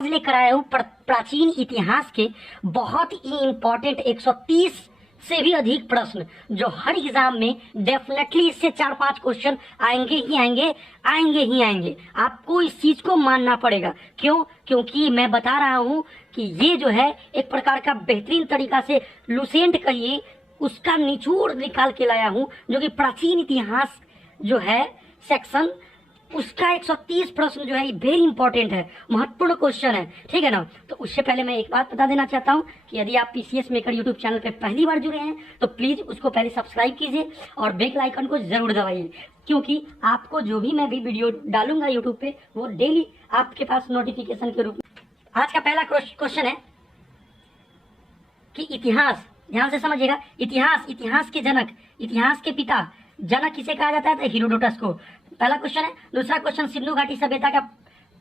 लेकर आया हूँ प्राचीन इतिहास के बहुत ही इंपॉर्टेंट 130 से भी अधिक प्रश्न जो हर एग्जाम में डेफिनेटली इससे 4-5 क्वेश्चन आएंगे ही आएंगे, आएंगे ही आएंगे। आपको इस चीज को मानना पड़ेगा। क्यों? क्योंकि मैं बता रहा हूँ कि ये जो है एक प्रकार का बेहतरीन तरीका से लुसेंट कहिए उसका निचोड़ निकाल के लाया हूँ, जो कि प्राचीन इतिहास जो है सेक्शन उसका 130 प्रश्न जो है वेरी इंपॉर्टेंट है, महत्वपूर्ण क्वेश्चन है। ठीक है ना? तो उससे पहले मैं एक बात बता देना चाहता हूं कि यदि आप पीसीएस मेकर यूट्यूब चैनल पे पहली बार जुड़े हैं तो प्लीज उसको पहले सब्सक्राइब कीजिए और बेल आइकन को जरूर दबाइए, क्योंकि आपको जो भी मैं भी वीडियो डालूंगा यूट्यूब पे वो डेली आपके पास नोटिफिकेशन के रूप में। आज का पहला क्वेश्चन है कि इतिहास, ध्यान से समझिएगा, इतिहास के जनक, इतिहास के पिता, जनक किसे कहा जाता है? तो हेरोडोटस को। पहला क्वेश्चन है। दूसरा क्वेश्चन, सिंधु घाटी सभ्यता का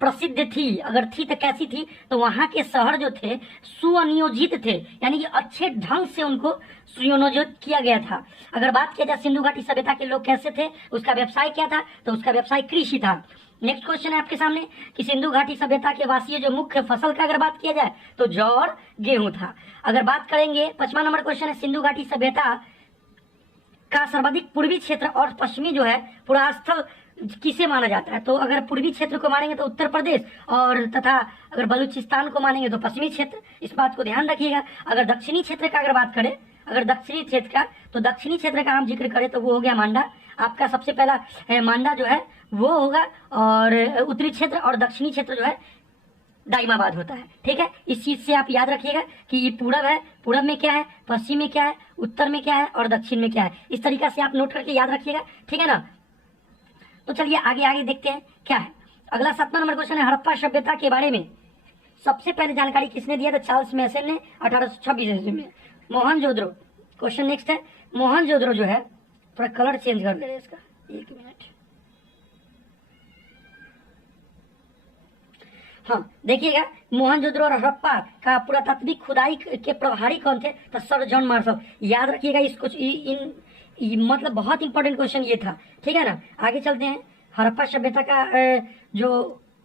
प्रसिद्ध थी, अगर थी तो कैसी थी? तो वहां के शहर जो थे सुनियोजित थे, यानी कि अच्छे ढंग से उनको सुनियोजित किया गया था। अगर बात किया जाए सिंधु घाटी सभ्यता के लोग कैसे थे, उसका व्यवसाय क्या था? तो उसका व्यवसाय कृषि था। नेक्स्ट क्वेश्चन है आपके सामने कि सिंधु घाटी सभ्यता के वासी जो मुख्य फसल का अगर बात किया जाए तो जौ और गेहूं था। अगर बात करेंगे, 5वां नंबर क्वेश्चन है, सिंधु घाटी सभ्यता का सर्वाधिक पूर्वी क्षेत्र और पश्चिमी जो है पुरास्थल किसे माना जाता है? तो अगर पूर्वी क्षेत्र को मानेंगे तो उत्तर प्रदेश, और तथा अगर बलूचिस्तान को मानेंगे तो पश्चिमी क्षेत्र। इस बात को ध्यान रखिएगा। अगर दक्षिणी क्षेत्र का अगर बात करें, अगर दक्षिणी क्षेत्र का, तो दक्षिणी क्षेत्र का हम जिक्र करें तो वो हो गया मांडा। आपका सबसे पहला मांडा जो है वो होगा, और उत्तरी क्षेत्र और दक्षिणी क्षेत्र जो है दाइमाबाद होता है। ठीक है, इस चीज से आप याद रखिएगा कि ये पूरब है, पूरब में क्या है, पश्चिम में क्या है, उत्तर में क्या है और दक्षिण में क्या है। इस तरीका से आप नोट करके याद रखिएगा। ठीक है ना? तो चलिए आगे देखते हैं क्या है। अगला 7वां नंबर क्वेश्चन है, हड़प्पा सभ्यता के बारे में सबसे पहले जानकारी किसने दिया? तो चार्ल्स मैसन ने 1826 ईस्वी में। मोहनजोदड़ो क्वेश्चन नेक्स्ट है। मोहनजोदड़ो जो है, थोड़ा कलर चेंज कर दे इसका, 1 मिनट। हाँ देखिएगा, मोहनजोदड़ो और हड़प्पा का पुरातात्विक खुदाई के प्रभारी कौन थे? तो सर जॉन मार्शल। याद रखिएगा इसको, मतलब बहुत इंपॉर्टेंट क्वेश्चन ये था। ठीक है ना? आगे चलते हैं। हड़प्पा सभ्यता का जो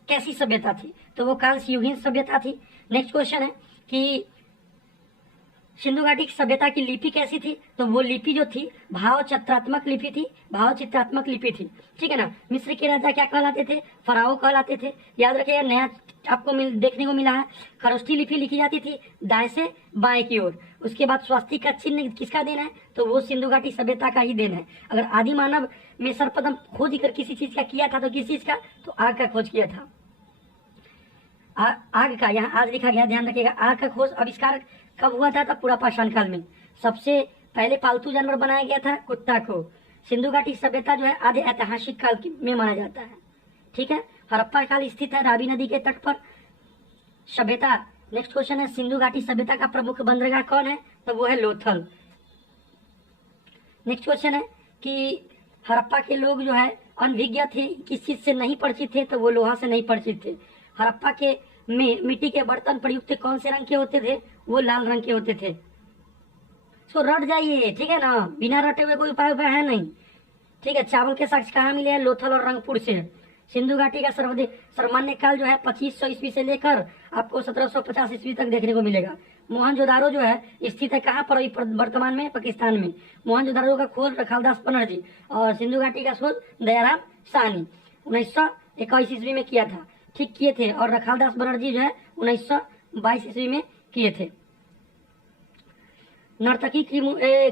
कैसी सभ्यता थी? तो वो कांस्ययुगीन सभ्यता थी। नेक्स्ट क्वेश्चन है कि सिंधु घाटी की सभ्यता की लिपि कैसी थी? तो वो लिपि जो थी भाव चित्रात्मक लिपि थी, भाव चित्रात्मक लिपि थी। ठीक है ना? मिस्र के राजा क्या कहलाते थे? फराओ कहलाते थे। याद रखिएगा, नया आपको देखने को मिला है, खरोष्ठी लिपि लिखी जाती थी दाएं से बाएं की ओर। उसके बाद स्वास्तिक का चिन्ह किसका देन है? तो वो सिंधु घाटी सभ्यता का ही देन है। अगर आदि मानव में सर्वप्रथम खोज कर किसी चीज का किया था तो किस चीज का? तो आग का खोज किया था। आग का, यहाँ आज लिखा गया, ध्यान रखिएगा। आग का खोज आविष्कार कब हुआ था? तो पूरा पाषाण काल में। सबसे पहले पालतू जानवर बनाया गया था कुत्ता को। सिंधु घाटी सभ्यता जो है आधे ऐतिहासिक काल में माना जाता है। ठीक है, हड़प्पा काल स्थित है रावी नदी के तट पर। सभ्यता, नेक्स्ट क्वेश्चन है, सिंधु घाटी सभ्यता का प्रमुख बंदरगाह कौन है? तो वो है लोथल। नेक्स्ट क्वेश्चन है कि हड़प्पा के लोग जो है अनभिज्ञ थे, किस चीज से नहीं परिचित थे? तो वो लोहा से नहीं परिचित थे। हड़प्पा के में मिट्टी के बर्तन प्रयुक्त कौन से रंग के होते थे? वो लाल रंग के होते थे। सो रट जाइए, ठीक है ना? बिना रटे हुए कोई उपाय है नहीं। ठीक है, चावल के साक्ष्य कहाँ मिले हैं? लोथल और रंगपुर से। सिंधु घाटी का सर्वमान्य काल जो है 2500 ईस्वी से लेकर आपको 1750 ईस्वी तक देखने को मिलेगा। मोहनजोदारो जो है स्थित है कहाँ पर? वर्तमान में पाकिस्तान में। मोहनजोदारो का खोज रखालदास बनर्जी और सिंधु घाटी का खोज दयाराम साहनी 1921 ईस्वी में किया था। ठीक किए थे, और रखालदास बनर्जी जो है 1922 ईस्वी में किए थे। नर्तकी की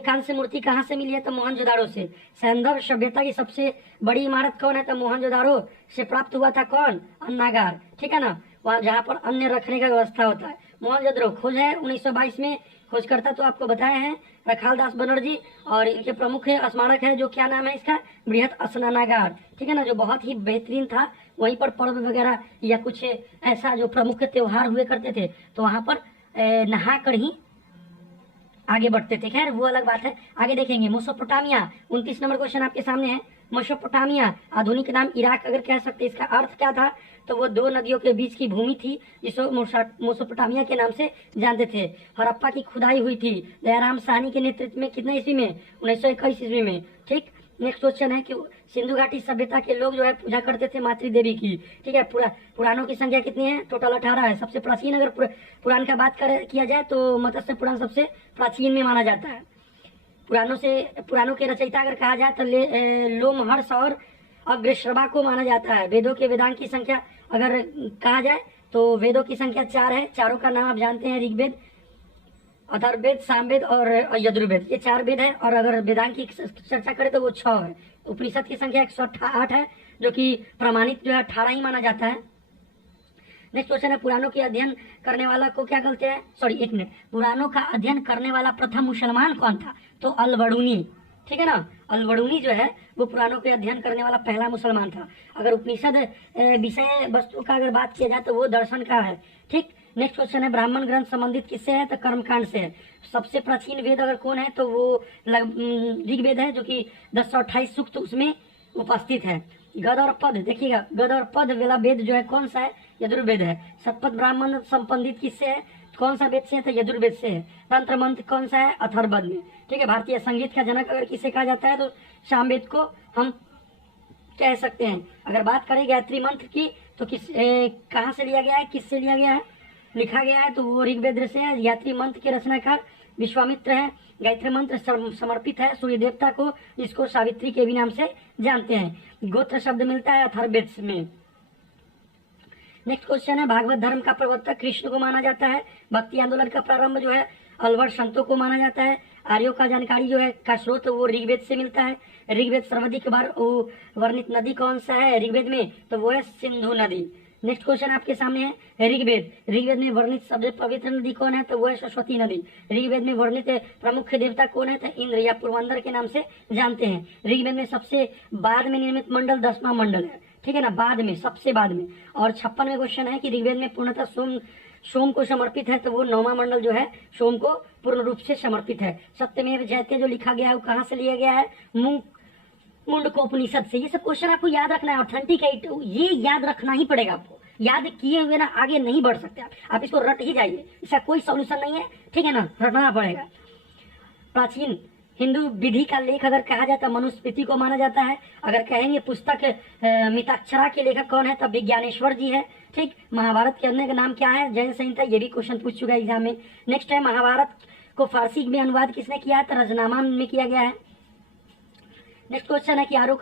कांस्य मूर्ति कहाँ से मिली है? तो मोहनजोदारो से। सैंधव सभ्यता की सबसे बड़ी इमारत कौन है? तो मोहनजोदारो से प्राप्त हुआ था कौन? अन्नागार। ठीक है ना? वहाँ जहाँ पर अन्न रखने का व्यवस्था होता है। मोहनजोदारो खोज है 1922 में। खोजकर्ता तो आपको बताए हैं रखालदास बनर्जी, और इनके प्रमुख स्मारक है जो क्या नाम है इसका? बृहत स्नानागार। ठीक है ना? जो बहुत ही बेहतरीन था। वहीं पर पर्व वगैरह या कुछ ऐसा जो प्रमुख त्योहार हुए करते थे तो वहां पर नहा कर ही आगे बढ़ते थे। खैर वो अलग बात है, आगे देखेंगे। मेसोपोटामिया, 29 नंबर क्वेश्चन आपके सामने है। मेसोपोटामिया आधुनिक नाम इराक अगर कह सकते, इसका अर्थ क्या था? तो वो 2 नदियों के बीच की भूमि थी जिसको मेसोपोटामिया के नाम से जानते थे। हड़प्पा की खुदाई हुई थी दयाराम साहनी के नेतृत्व में। कितने ईस्वी में? 1921 ईस्वी में। ठीक, नेक्स्ट क्वेश्चन है कि सिंधु घाटी सभ्यता के लोग जो है पूजा करते थे मातृ देवी की। ठीक है, पुराणों की संख्या कितनी है? टोटल 18 है। सबसे प्राचीन अगर पुराण का बात किया जाए तो मत्स्य पुराण सबसे प्राचीन में माना जाता है। पुराणों के रचयिता अगर कहा जाए तो लोमहर्ष और अग्रश्रवा को माना जाता है। वेदों के वेदांग की संख्या अगर कहा जाए तो वेदों की संख्या 4 है। चारों का नाम आप जानते हैं, ऋग्वेद, अथर्ववेद, सामवेद और यजुर्वेद, ये 4 वेद है। और अगर वेदांग की चर्चा करें तो वो 6 है। उपनिषद की संख्या 108 है, जो कि प्रमाणित जो है 18 ही माना जाता है। नेक्स्ट क्वेश्चन है पुराणों के अध्ययन करने वाला को क्या कहते हैं? एक मिनट, पुराणों का अध्ययन करने वाला प्रथम मुसलमान कौन था? तो अलबरूनी। ठीक है ना, अलबरूनी जो है वो पुराणों के अध्ययन करने वाला पहला मुसलमान था। अगर उपनिषद विषय वस्तु का अगर बात किया जाए तो वो दर्शन का है। ठीक, नेक्स्ट क्वेश्चन है ब्राह्मण ग्रंथ संबंधित किससे है? तो कर्मकांड से है। सबसे प्राचीन वेद अगर कौन है तो वो ऋग्वेद है, जो कि 1028 सूक्त उसमें उपस्थित है। गद और पद देखिएगा, गद और पद वाला वेद जो है कौन सा है? यजुर्वेद है। शतपथ ब्राह्मण संबंधित किससे है? कौन सा वेद से है? तो यजुर्वेद से है। तंत्र मंत्र कौन सा है? अथर्ववेद में। ठीक है, भारतीय संगीत का जनक अगर किसे कहा जाता है तो सामवेद को हम कह सकते हैं। अगर बात करें गायत्री मंत्र की तो कहाँ से लिया गया है, किससे लिया गया है, लिखा गया है? तो वो ऋग्वेद से है। गायत्री मंत्र के रचनाकार विश्वामित्र है। गायत्री मंत्र समर्पित है सूर्य देवता को, जिसको सावित्री के भी नाम से जानते हैं। गोत्र शब्द मिलता है अथर्ववेद में। नेक्स्ट क्वेश्चन है भागवत धर्म का प्रवर्तक कृष्ण को माना जाता है। भक्ति आंदोलन का प्रारंभ जो है अलवर संतों को माना जाता है। आर्यों का जानकारी जो है का स्रोत वो ऋग्वेद से मिलता है। ऋग्वेद सर्वाधिक बार वर्णित नदी कौन सा है ऋग्वेद में? तो वो है सिंधु नदी। नेक्स्ट क्वेश्चन आपके सामने है ऋग्वेद में वर्णित सबसे पवित्र नदी कौन है? तो वो है सरस्वती नदी। ऋग्वेद में वर्णित प्रमुख देवता कौन है? तो इंद्र या पुरवंदर के नाम से जानते हैं। ऋग्वेद में सबसे बाद में निर्मित मंडल 10वां मंडल है। ठीक है ना, बाद में, सबसे बाद में। और 56वें क्वेश्चन है कि ऋग्वेद में पूर्णतः सोम को समर्पित है, तो वो 9वां मंडल जो है सोम को पूर्ण रूप से समर्पित है। सत्यमेव जयते जो लिखा गया है वो कहाँ से लिया गया है? मुंडकोपनिषद से। ये सब क्वेश्चन आपको याद रखना है, ऑथेंटिक है, ये याद रखना ही पड़ेगा आपको। याद किए हुए ना आगे नहीं बढ़ सकते आप इसको रट ही जाइए, इसका कोई सॉल्यूशन नहीं है। ठीक है ना, रटना पड़ेगा। प्राचीन हिंदू विधि का लेख अगर कहा जाता है मनुस्मृति को माना जाता है। अगर कहेंगे पुस्तक मिताक्षरा के लेखक कौन है? तब विज्ञानेश्वर जी है। ठीक, महाभारत के अन्य का नाम क्या है? जैन संहिता, ये भी क्वेश्चन पूछ चुका है एग्जाम में। नेक्स्ट है महाभारत को फारसी में अनुवाद किसने किया है? तो रजनामा में किया गया है। नेक्स्ट क्वेश्चन है कि आर्यों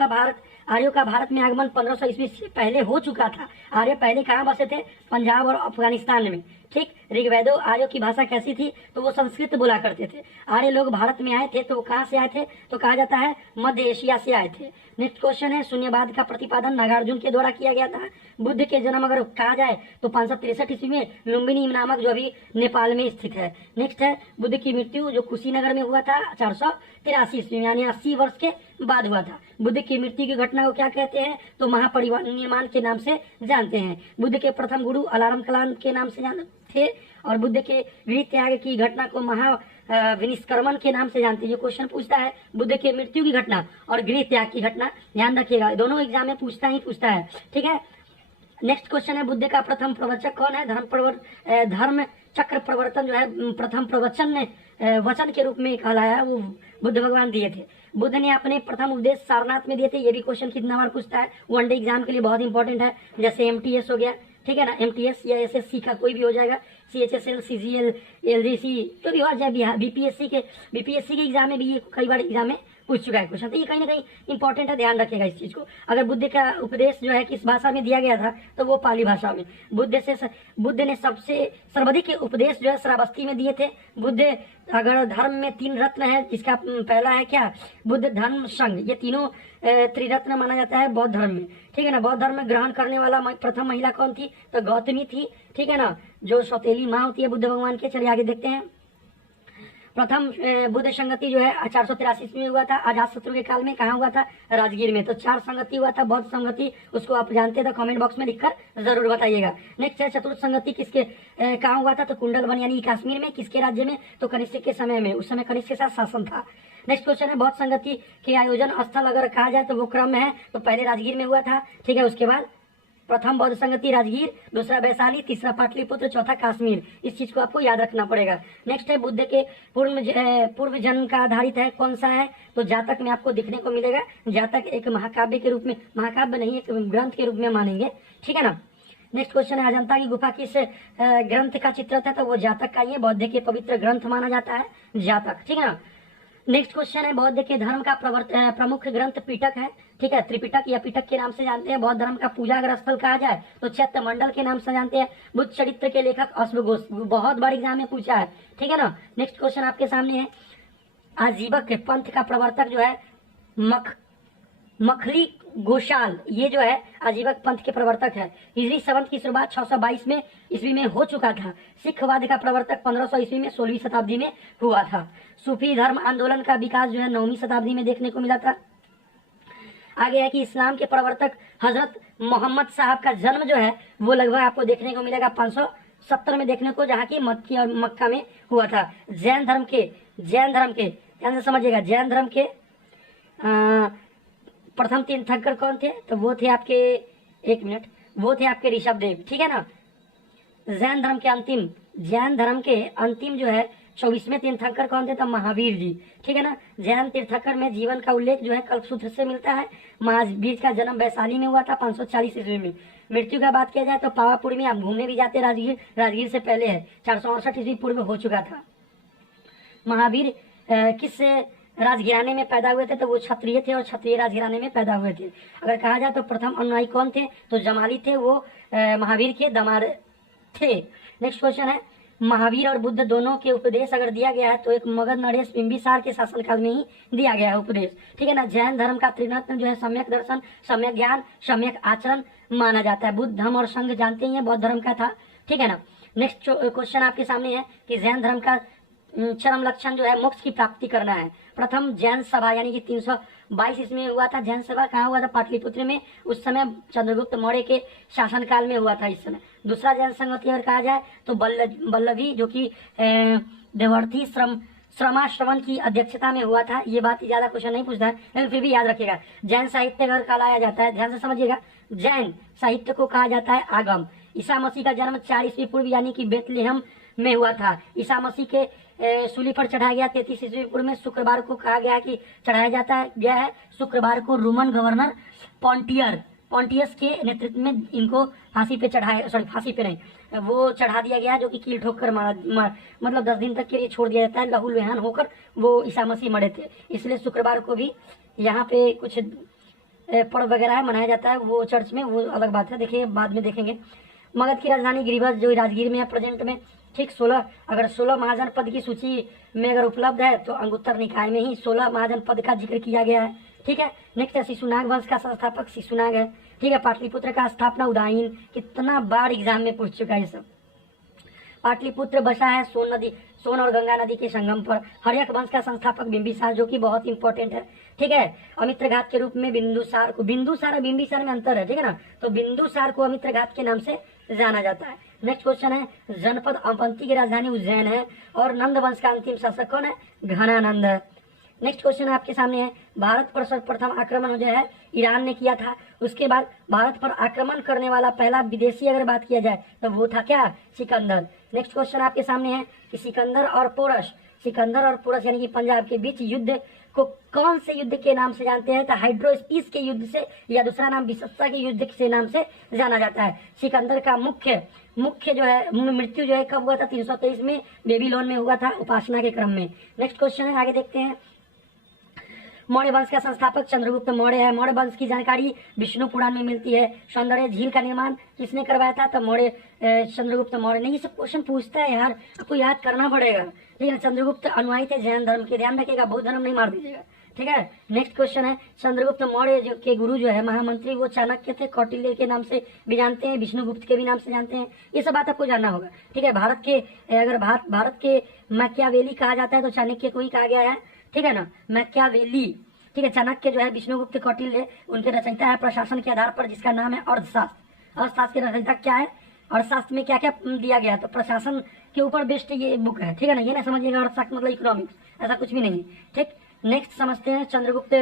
का भारत में आगमन 1500 ईस्वी से पहले हो चुका था। आर्य पहले कहाँ बसे थे? पंजाब और अफगानिस्तान में। ठीक, ऋग्वेदो आर्यों की भाषा कैसी थी? तो वो संस्कृत बोला करते थे। आर्य लोग भारत में आए थे तो कहाँ से आए थे? तो कहा जाता है मध्य एशिया से आए थे। नेक्स्ट क्वेश्चन है शून्यवाद का प्रतिपादन नागार्जुन के द्वारा किया गया था। बुद्ध के जन्म अगर कहा जाए तो 563 ईस्वी में लुम्बिनी नामक जो अभी नेपाल में स्थित है। नेक्स्ट है बुद्ध की मृत्यु जो कुशीनगर में हुआ था 483 ईस्वी में, यानी 80 वर्ष के बाद हुआ था। बुद्ध की मृत्यु की घटना को क्या कहते हैं? तो महापरिनिर्वाण के नाम से जानते हैं। बुद्ध के प्रथम गुरु अलारम कलाम के नाम से जानते थे। और बुद्ध के गृह त्याग की घटना को विनिष्क्रमण के नाम से जानते हैं। ये क्वेश्चन पूछता है बुद्ध के मृत्यु की घटना और गृह त्याग की घटना, ध्यान रखिएगा, दोनों एग्जाम में पूछता है। ठीक है, नेक्स्ट क्वेश्चन है बुद्ध का प्रथम प्रवचक कौन है? धर्म चक्र प्रवर्तन जो है प्रथम प्रवचन ने वचन के रूप में कहलाया, वो बुद्ध भगवान दिए थे। बुद्ध ने अपने प्रथम उपदेश सारनाथ में दिए थे। ये भी क्वेश्चन कितना बार पूछता है, वनडे एग्जाम के लिए बहुत इंपॉर्टेंट है। जैसे MTS हो गया, ठीक है ना, MTS या SSC का कोई भी हो जाएगा, CHSL, CGL, LGC जो भी हो जाए, BPSC के एग्जाम में भी ये कई बार एग्जाम में पूछ चुका है क्वेश्चन। तो ये कहीं ना कहीं इंपॉर्टेंट है, ध्यान रखिएगा इस चीज को। अगर बुद्ध का उपदेश जो है किस भाषा में दिया गया था? तो वो पाली भाषा में। बुद्ध ने सबसे सर्वाधिक उपदेश जो है श्रावस्ती में दिए थे। बुद्ध अगर धर्म में 3 रत्न है, जिसका पहला है क्या? बुद्ध, धर्म, संघ, ये तीनों त्रिरत्न माना जाता है बौद्ध धर्म में। ठीक है ना, बौद्ध धर्म में ग्रहण करने वाला प्रथम महिला कौन थी? तो गौतमी थी। ठीक है ना, जो सौतेली माँ होती है बुद्ध भगवान के। चलिए आगे देखते हैं। प्रथम बुद्ध संगति जो है 483 ईस्वी में हुआ था। अजातशत्रु के काल में कहाँ हुआ था? राजगीर में। तो 4 संगति हुआ था बौद्ध संगति, उसको आप जानते थे, कमेंट बॉक्स में लिखकर जरूर बताइएगा। नेक्स्ट है चतुर्थ संगति किसके कहाँ हुआ था? तो कुंडलवन यानी कश्मीर में। किसके राज्य में? तो कनिष्क के समय में, उस समय कनिष्क के साथ शासन था। नेक्स्ट क्वेश्चन है बौद्ध संगति के आयोजन स्थल अगर कहा जाए तो वो क्रम है, तो पहले राजगीर में हुआ था। ठीक है, उसके बाद प्रथम बौद्ध संगति राजगीर, दूसरा वैशाली, तीसरा पाटलिपुत्र, चौथा कश्मीर। इस चीज को आपको याद रखना पड़ेगा। नेक्स्ट है बुद्ध के पूर्व जन्म का आधारित है, कौन सा है? तो जातक में आपको दिखने को मिलेगा। जातक एक महाकाव्य के रूप में, महाकाव्य नहीं, एक ग्रंथ के रूप में मानेंगे, ठीक है ना। नेक्स्ट क्वेश्चन है, अजंता की गुफा किस ग्रंथ का चित्र था? तो वो जातक का ही है, बौद्ध के पवित्र ग्रंथ माना जाता है जातक, ठीक है ना। नेक्स्ट क्वेश्चन है, बौद्ध के धर्म का प्रमुख ग्रंथ पिटक है, ठीक है, त्रिपिटक या पिटक के नाम से जानते हैं। बौद्ध धर्म का पूजाग्र स्थल कहा जाए तो चैत्य मंडल के नाम से जानते हैं। बुद्ध चरित्र के लेखक अश्वघोष, बहुत बार एग्जाम में पूछा है, ठीक है ना। नेक्स्ट क्वेश्चन आपके सामने है, आजीवक पंथ का प्रवर्तक जो है मखली गोशाल, ये जो है आजीवक पंथ के प्रवर्तक है। हिजरी संवत की शुरुआत 622 में ईस्वी में हो चुका था। सिखवाद का प्रवर्तक 1500 ईस्वी में 16वीं शताब्दी में हुआ था। सूफी धर्म आंदोलन का विकास जो है 9वीं शताब्दी में देखने को मिला था। आगे है कि इस्लाम के प्रवर्तक हजरत मोहम्मद साहब का जन्म जो है वो लगभग आपको देखने को मिलेगा 570 में देखने को, जहाँ की मक्की और मक्का में हुआ था। जैन धर्म के ध्यान से समझिएगा, जैन धर्म के प्रथम तीर्थंकर कौन थे? तो वो थे आपके, एक मिनट, वो थे आपके ऋषभदेव, ठीक है ना। जैन धर्म के अंतिम जो है 24वें तीर्थंकर कौन थे? तो महावीर जी, ठीक है ना। जैन तीर्थंकर में जीवन का उल्लेख जो है कल्पसूत्र से मिलता है। महावीर का जन्म वैशाली में हुआ था 540 ईस्वी में। मृत्यु का बात किया जाए तो पावापुरी में आप घूमने भी जाते, राजगीर से पहले है, 468 ईस्वी पूर्व हो चुका था। महावीर किस राजघराने में पैदा हुए थे? तो वो क्षत्रिय थे और क्षत्रिय राजघराने में पैदा हुए थे। अगर कहा जाए तो प्रथम अनुयायी कौन थे? तो जमाली थे, वो महावीर के दामाद थे। नेक्स्ट क्वेश्चन है, महावीर और बुद्ध दोनों के उपदेश अगर दिया गया है तो एक मगध नरेश बिंबिसार के शासनकाल में ही दिया गया है उपदेश, ठीक है ना। जैन धर्म का त्रिरत्न जो है सम्यक दर्शन, सम्यक ज्ञान, सम्यक आचरण माना जाता है। बुद्ध धर्म और संघ जानते ही है, बौद्ध धर्म का था, ठीक है ना। नेक्स्ट क्वेश्चन आपके सामने है कि जैन धर्म का चरम लक्षण जो है मोक्ष की प्राप्ति करना है। प्रथम जैन सभा यानी कि 322 ईस्वी में हुआ था। जैन सभा कहाँ हुआ था? पाटलिपुत्र में। उस समय चंद्रगुप्त मौर्य के शासनकाल में हुआ था इस समय। दूसरा जैन संगति अगर कहा जाए तो बल्लभी जो कि देवर्थी श्रमाश्रमण की अध्यक्षता में हुआ था। ये बात ज्यादा क्वेश्चन नहीं पूछता है, लेकिन फिर भी याद रखिएगा। जैन साहित्य अगर कहलाया जाता है, ध्यान से समझिएगा, जैन साहित्य को कहा जाता है आगम। ईसा मसीह का जन्म 4 ईस्वी पूर्व यानी कि बेथलेहम में हुआ था। ईसा मसीह के सूली पर चढ़ाया गया 33 ईस्वी पूर्व में। शुक्रवार को कहा गया कि चढ़ाया गया है। शुक्रवार को रोमन गवर्नर पॉन्टियस के नेतृत्व में इनको फांसी पे नहीं, वो चढ़ा दिया गया, जो कि कील ठोक कर मतलब 10 दिन तक के लिए छोड़ दिया जाता है। लहू लुहान होकर वो ईसा मसीह मरे थे, इसलिए शुक्रवार को भी यहाँ पे कुछ पर्व वगैरह मनाया जाता है वो चर्च में, वो अलग बात है, देखिए बाद में देखेंगे। मगध की राजधानी गिरिवत जो राजगीर में है प्रेजेंट में, ठीक। 16 महाजन पद की सूची में अगर उपलब्ध है तो अंगुत्तर निकाय में ही 16 महाजन पद का जिक्र किया गया है, ठीक है। नेक्स्ट है शिशुनाग वंश का संस्थापक शिशुनाग है, ठीक है। पाटलिपुत्र का स्थापना उदयन, कितना बार एग्जाम में पूछ चुका है ये सब। पाटलिपुत्र बसा है सोन और गंगा नदी के संगम पर। हर्यक वंश का संस्थापक बिंबिसार जो कि बहुत इंपॉर्टेंट है, ठीक है। अमित्र घात के रूप में बिंदुसार और बिंबिसार में अंतर है, ठीक है ना। तो बिंदुसार को अमित्र घात के नाम से जाना जाता है। नेक्स्ट क्वेश्चन है, जनपद अवंती की राजधानी उज्जैन है और नंद वंश का अंतिम शासक कौन है? घनानंद। नेक्स्ट क्वेश्चन आपके सामने है, भारत पर सर्वप्रथम आक्रमण जो है ईरान ने किया था। उसके बाद भारत पर आक्रमण करने वाला पहला विदेशी अगर बात किया जाए तो वो था क्या? सिकंदर। नेक्स्ट क्वेश्चन आपके सामने है कि सिकंदर और पोरस यानी कि पंजाब के बीच युद्ध को कौन से युद्ध के नाम से जानते हैं? तो हाइड्रोस्पीस के युद्ध से, या दूसरा नाम बिसस्सा के युद्ध के नाम से जाना जाता है। सिकंदर का मुख्य जो है मृत्यु जो है कब हुआ था? 323 में बेबीलोन में हुआ था उपासना के क्रम में। नेक्स्ट क्वेश्चन है, आगे देखते हैं। मौर्य वंश का संस्थापक चंद्रगुप्त मौर्य है। मौर्य वंश की जानकारी विष्णु पुराण में मिलती है। सौंदर्य झील का निर्माण किसने करवाया था? तो चंद्रगुप्त मौर्य ने। ये सब क्वेश्चन पूछता है यार, आपको याद करना पड़ेगा। ठीक है, चंद्रगुप्त अनुयायी थे जैन धर्म के, ध्यान रखिएगा, बौद्ध धर्म नहीं मार दीजिएगा, ठीक है। नेक्स्ट क्वेश्चन है, चंद्रगुप्त मौर्य जो के गुरु जो है महामंत्री वो चाणक्य थे, कौटिल्य के नाम से भी जानते हैं, विष्णुगुप्त के भी नाम से जानते हैं। ये सब बात आपको जानना होगा, ठीक है। भारत के मैकियावेली कहा जाता है तो चाणक्य को ही कहा गया है, ठीक है ना, मैकियावेली, ठीक है। चाणक्य जो है विष्णुगुप्त कौटिल्य उनके रचयिता है प्रशासन के आधार पर, जिसका नाम है अर्थशास्त्र। अर्थशास्त्र के रचयिता क्या है? अर्थशास्त्र में क्या क्या दिया गया, तो प्रशासन के ऊपर बेस्ड ये बुक है, ठीक है ना। ये ना समझिएगा अर्थशास्त्र मतलब इकोनॉमिक्स, ऐसा कुछ भी नहीं, ठीक। नेक्स्ट समझते हैं, चंद्रगुप्त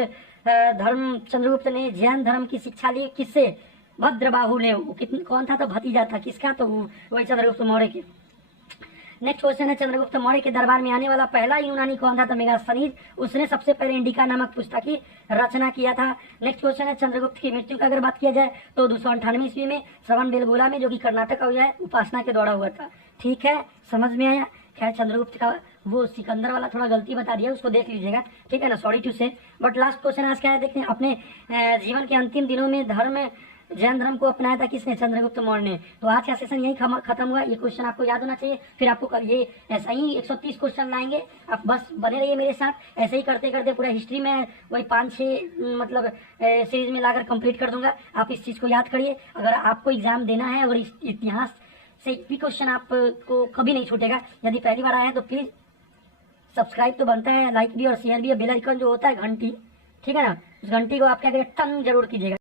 ने जैन धर्म की शिक्षा ली किससे? भद्रबाहु ने कौन था, तो भतीजा था किसका, तो वही चंद्रगुप्त मौर्य के। नेक्स्ट क्वेश्चन है, चंद्रगुप्त मौर्य के दरबार में आने वाला पहला यूनानी कौन था, तो मेगास्थनीज। उसने सबसे पहले इंडिका नामक पुस्तक की रचना किया था। नेक्स्ट क्वेश्चन है, चंद्रगुप्त की मृत्यु की अगर बात किया जाए तो 298 ईस्वी में श्रवणबेलगोला में, जो कि कर्नाटक का हुआ है, उपासना के द्वारा हुआ था। ठीक है, समझ में आया। खैर चंद्रगुप्त का वो सिकंदर वाला थोड़ा गलती बता दिया, उसको देख लीजिएगा, ठीक है ना, सॉरी टू से। बट लास्ट क्वेश्चन आज क्या है, देखते हैं। अपने जीवन के अंतिम दिनों में जैन धर्म को अपनाया था किसने, चंद्रगुप्त मौर्य ने। तो आज का सेशन यही खत्म हुआ। ये क्वेश्चन आपको याद होना चाहिए, फिर आपको कल ये ऐसा ही 130 क्वेश्चन लाएंगे। आप बस बने रहिए मेरे साथ, ऐसे ही करते करते पूरा हिस्ट्री में वही 5-6 मतलब सीरीज में लाकर कंप्लीट कर दूंगा। आप इस चीज़ को याद करिए। अगर आपको एग्जाम देना है, अगर इतिहास से एक भी क्वेश्चन आपको कभी नहीं छूटेगा। यदि पहली बार आए हैं तो प्लीज़ सब्सक्राइब तो बनता है, लाइक भी और शेयर भी है, बेल आइकन जो होता है घंटी, ठीक है ना, उस घंटी को आप क्या करिए, टन जरूर कीजिएगा।